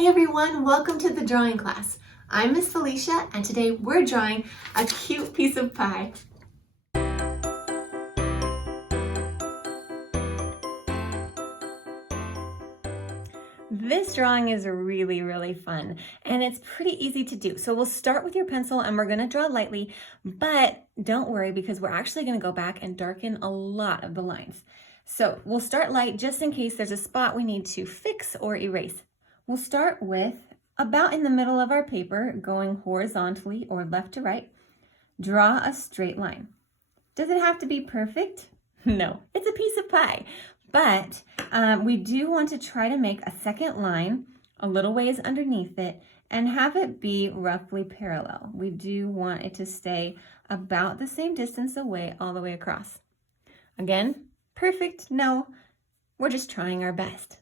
Hey everyone, welcome to the drawing class. I'm Miss Felicia and today we're drawing a cute piece of pie. This drawing is really fun and it's pretty easy to do. So we'll start with your pencil and we're going to draw lightly, but don't worry because we're actually going to go back and darken a lot of the lines. So we'll start light just in case there's a spot we need to fix or erase. We'll start with about in the middle of our paper, going horizontally or left to right. Draw a straight line. Does it have to be perfect? No, it's a piece of pie. But we do want to try to make a second line a little ways underneath it and have it be roughly parallel. We do want it to stay about the same distance away all the way across. Again, perfect? No, we're just trying our best.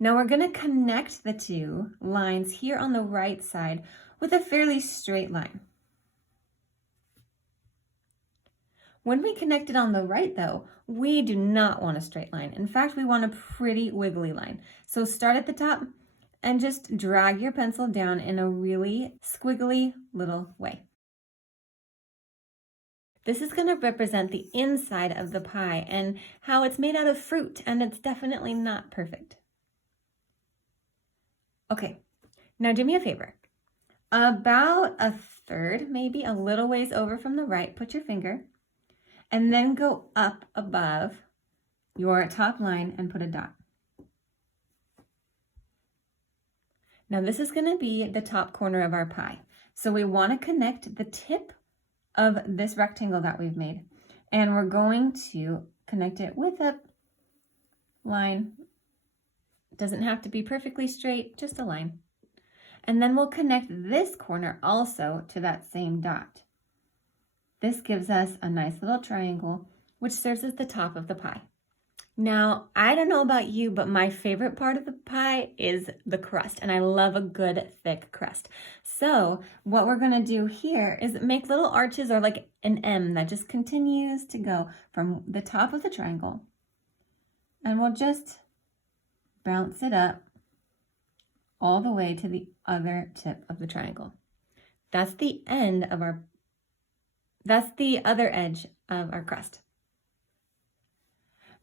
Now we're going to connect the two lines here on the right side with a fairly straight line. When we connect it on the right though, we do not want a straight line. In fact, we want a pretty wiggly line. So start at the top and just drag your pencil down in a really squiggly little way. This is going to represent the inside of the pie and how it's made out of fruit, and it's definitely not perfect. Okay, now do me a favor. About a third, maybe a little ways over from the right, put your finger, and then go up above your top line and put a dot. Now this is going to be the top corner of our pie. So we want to connect the tip of this rectangle that we've made, and we're going to connect it with a line. It doesn't have to be perfectly straight, just a line. And then we'll connect this corner also to that same dot. This gives us a nice little triangle, which serves as the top of the pie. Now, I don't know about you, but my favorite part of the pie is the crust, and I love a good thick crust. So what we're gonna do here is make little arches or like an M that just continues to go from the top of the triangle. And we'll just bounce it up all the way to the other tip of the triangle. That's the end of that's the other edge of our crust.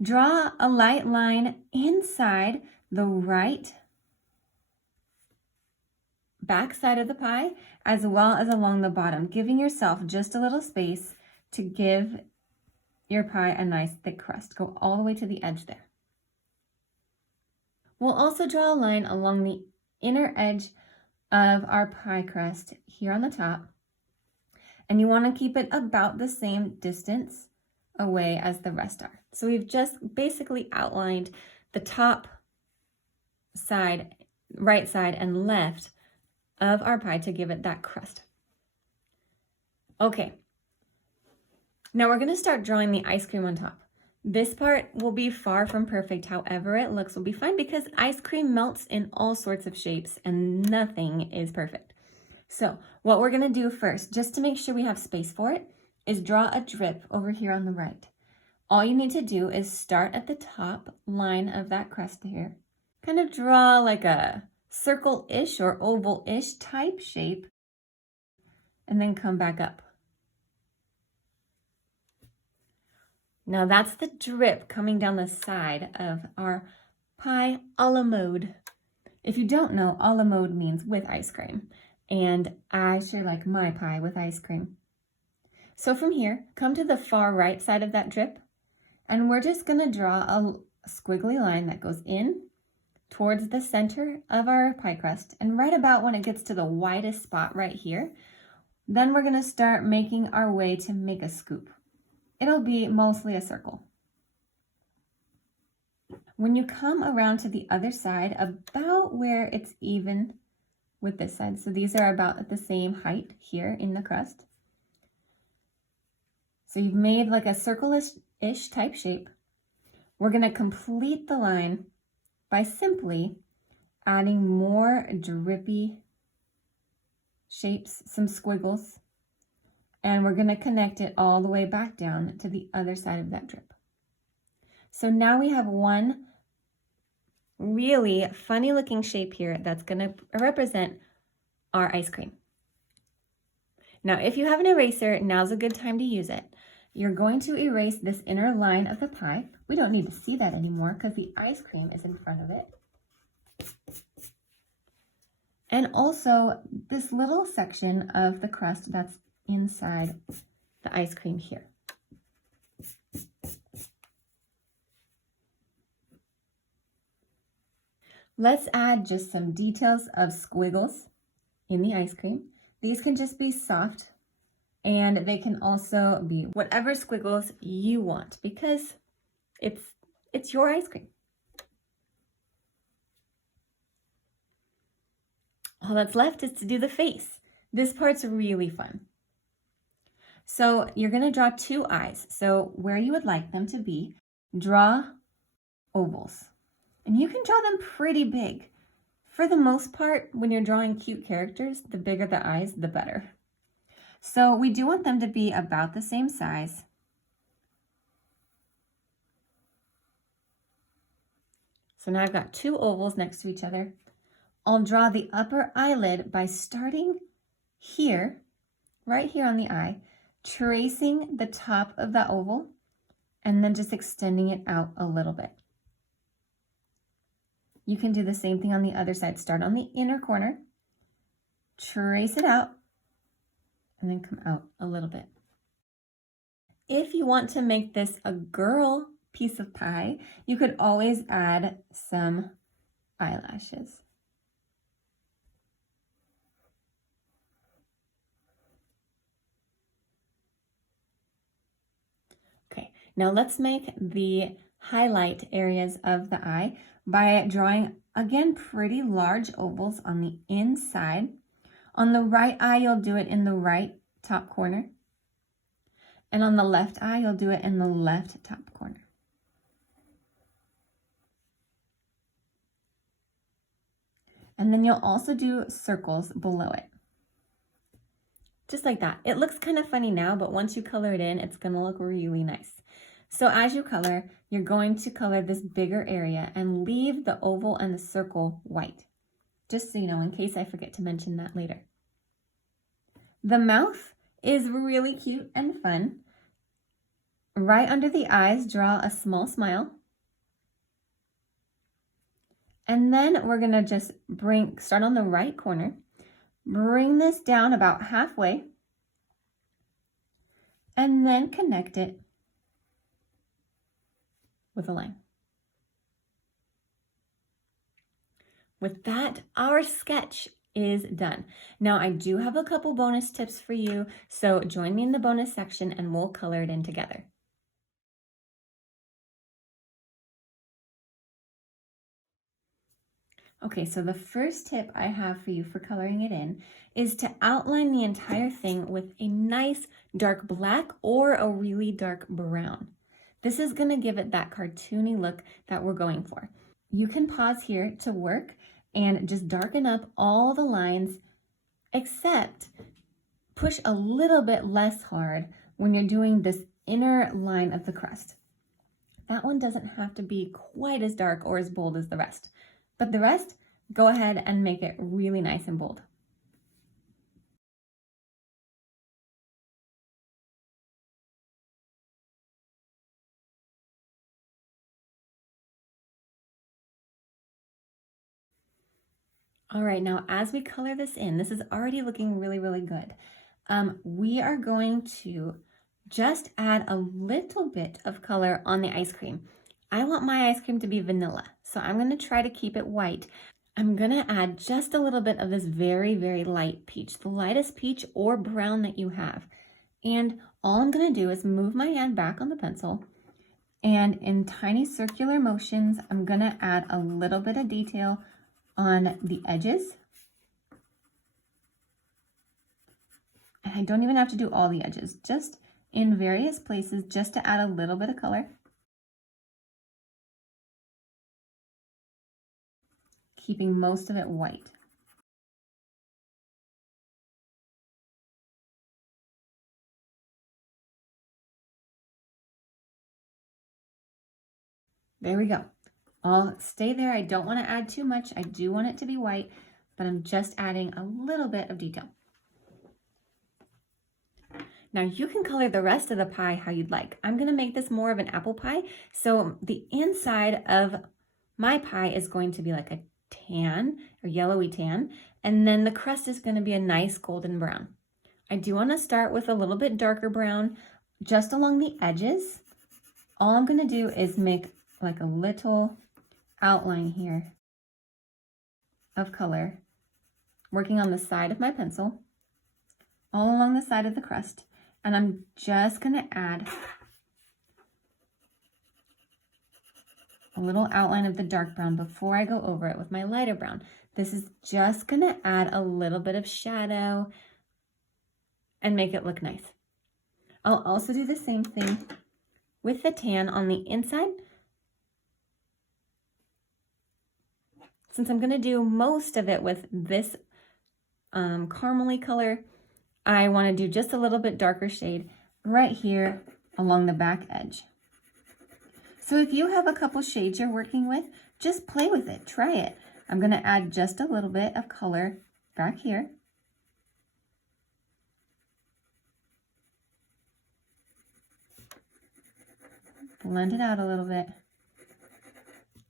Draw a light line inside the right back side of the pie as well as along the bottom, giving yourself just a little space to give your pie a nice thick crust. Go all the way to the edge there. We'll also draw a line along the inner edge of our pie crust here on the top. And you want to keep it about the same distance away as the rest are. So we've just basically outlined the top side, right side and left of our pie to give it that crust. Okay, now we're going to start drawing the ice cream on top. This part will be far from perfect. However it looks will be fine because ice cream melts in all sorts of shapes and nothing is perfect. So what we're going to do first, just to make sure we have space for it, is draw a drip over here on the right. All you need to do is start at the top line of that crust here. Kind of draw like a circle-ish or oval-ish type shape and then come back up. Now that's the drip coming down the side of our pie a la mode. If you don't know, a la mode means with ice cream. And I sure like my pie with ice cream. So from here, come to the far right side of that drip, and we're just gonna draw a squiggly line that goes in towards the center of our pie crust, and right about when it gets to the widest spot right here, then we're gonna start making our way to make a scoop. It'll be mostly a circle. When you come around to the other side, about where it's even with this side, so these are about at the same height here in the crust. So you've made like a circle-ish type shape. We're gonna complete the line by simply adding more drippy shapes, some squiggles, and we're gonna connect it all the way back down to the other side of that drip. So now we have one really funny looking shape here that's going to represent our ice cream. Now, if you have an eraser, now's a good time to use it. You're going to erase this inner line of the pie. We don't need to see that anymore because the ice cream is in front of it. And also this little section of the crust that's inside the ice cream here. Let's add just some details of squiggles in the ice cream. These can just be soft, and they can also be whatever squiggles you want because it's your ice cream. All that's left is to do the face. This part's really fun. So you're going to draw two eyes. So where you would like them to be, draw ovals. And you can draw them pretty big. For the most part, when you're drawing cute characters, the bigger the eyes, the better. So we do want them to be about the same size. So now I've got two ovals next to each other. I'll draw the upper eyelid by starting here, right here on the eye, tracing the top of the oval, and then just extending it out a little bit. You can do the same thing on the other side. Start on the inner corner, trace it out, and then come out a little bit. If you want to make this a girl piece of pie, you could always add some eyelashes. Okay, now let's make the highlight areas of the eye by drawing, again, pretty large ovals on the inside. On the right eye, you'll do it in the right top corner. And on the left eye, you'll do it in the left top corner. And then you'll also do circles below it. Just like that. It looks kind of funny now, but once you color it in, it's going to look really nice. So as you color, you're going to color this bigger area and leave the oval and the circle white. Just so you know, in case I forget to mention that later. The mouth is really cute and fun. Right under the eyes, draw a small smile. And then we're going to just start on the right corner, bring this down about halfway, and then connect it with a line. With that, our sketch is done. Now I do have a couple bonus tips for you, so join me in the bonus section and we'll color it in together. Okay, so the first tip I have for you for coloring it in is to outline the entire thing with a nice dark black or a really dark brown. This is going to give it that cartoony look that we're going for. You can pause here to work and just darken up all the lines, except push a little bit less hard when you're doing this inner line of the crust. That one doesn't have to be quite as dark or as bold as the rest. But the rest, go ahead and make it really nice and bold. All right, now as we color this in, this is already looking really, really good. We are going to just add a little bit of color on the ice cream. I want my ice cream to be vanilla, so I'm going to try to keep it white. I'm going to add just a little bit of this very, very light peach, the lightest peach or brown that you have. And all I'm going to do is move my hand back on the pencil, and in tiny circular motions, I'm going to add a little bit of detail on the edges. And I don't even have to do all the edges, just in various places, just to add a little bit of color. Keeping most of it white. There we go. I'll stay there. I don't want to add too much. I do want it to be white, but I'm just adding a little bit of detail. Now you can color the rest of the pie how you'd like. I'm gonna make this more of an apple pie. So the inside of my pie is going to be like a tan or yellowy tan. And then the crust is gonna be a nice golden brown. I do wanna start with a little bit darker brown just along the edges. All I'm gonna do is make like a little outline here of color, working on the side of my pencil, all along the side of the crust. And I'm just gonna add a little outline of the dark brown before I go over it with my lighter brown. This is just gonna add a little bit of shadow and make it look nice. I'll also do the same thing with the tan on the inside. Since I'm gonna do most of it with this caramely color, I want to do just a little bit darker shade right here along the back edge. So if you have a couple shades you're working with, just play with it, try it. I'm going to add just a little bit of color back here. Blend it out a little bit.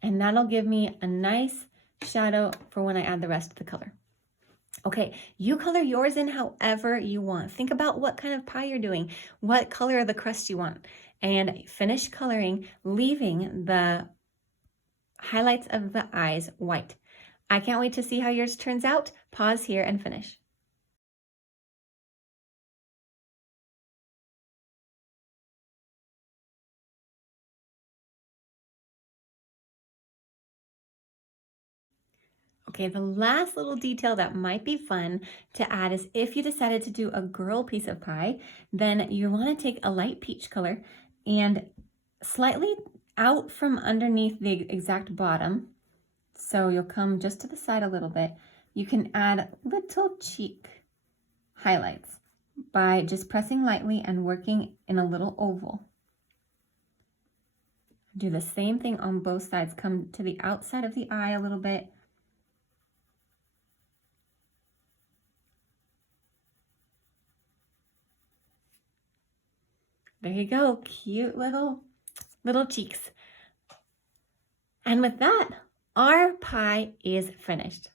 And that'll give me a nice shadow for when I add the rest of the color. Okay, you color yours in however you want. Think about what kind of pie you're doing, what color of the crust you want, and finish coloring, leaving the highlights of the eyes white. I can't wait to see how yours turns out. Pause here and finish. Okay, the last little detail that might be fun to add is if you decided to do a girl piece of pie, then you want to take a light peach color and slightly out from underneath the exact bottom, so you'll come just to the side a little bit, you can add little cheek highlights by just pressing lightly and working in a little oval. Do the same thing on both sides. Come to the outside of the eye a little bit. There you go, cute little cheeks. And with that, our pie is finished.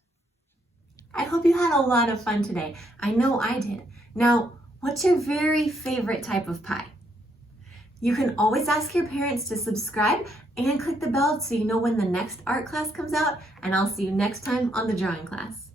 I hope you had a lot of fun today. I know I did. Now, what's your very favorite type of pie? You can always ask your parents to subscribe and click the bell so you know when the next art class comes out, and I'll see you next time on the drawing class.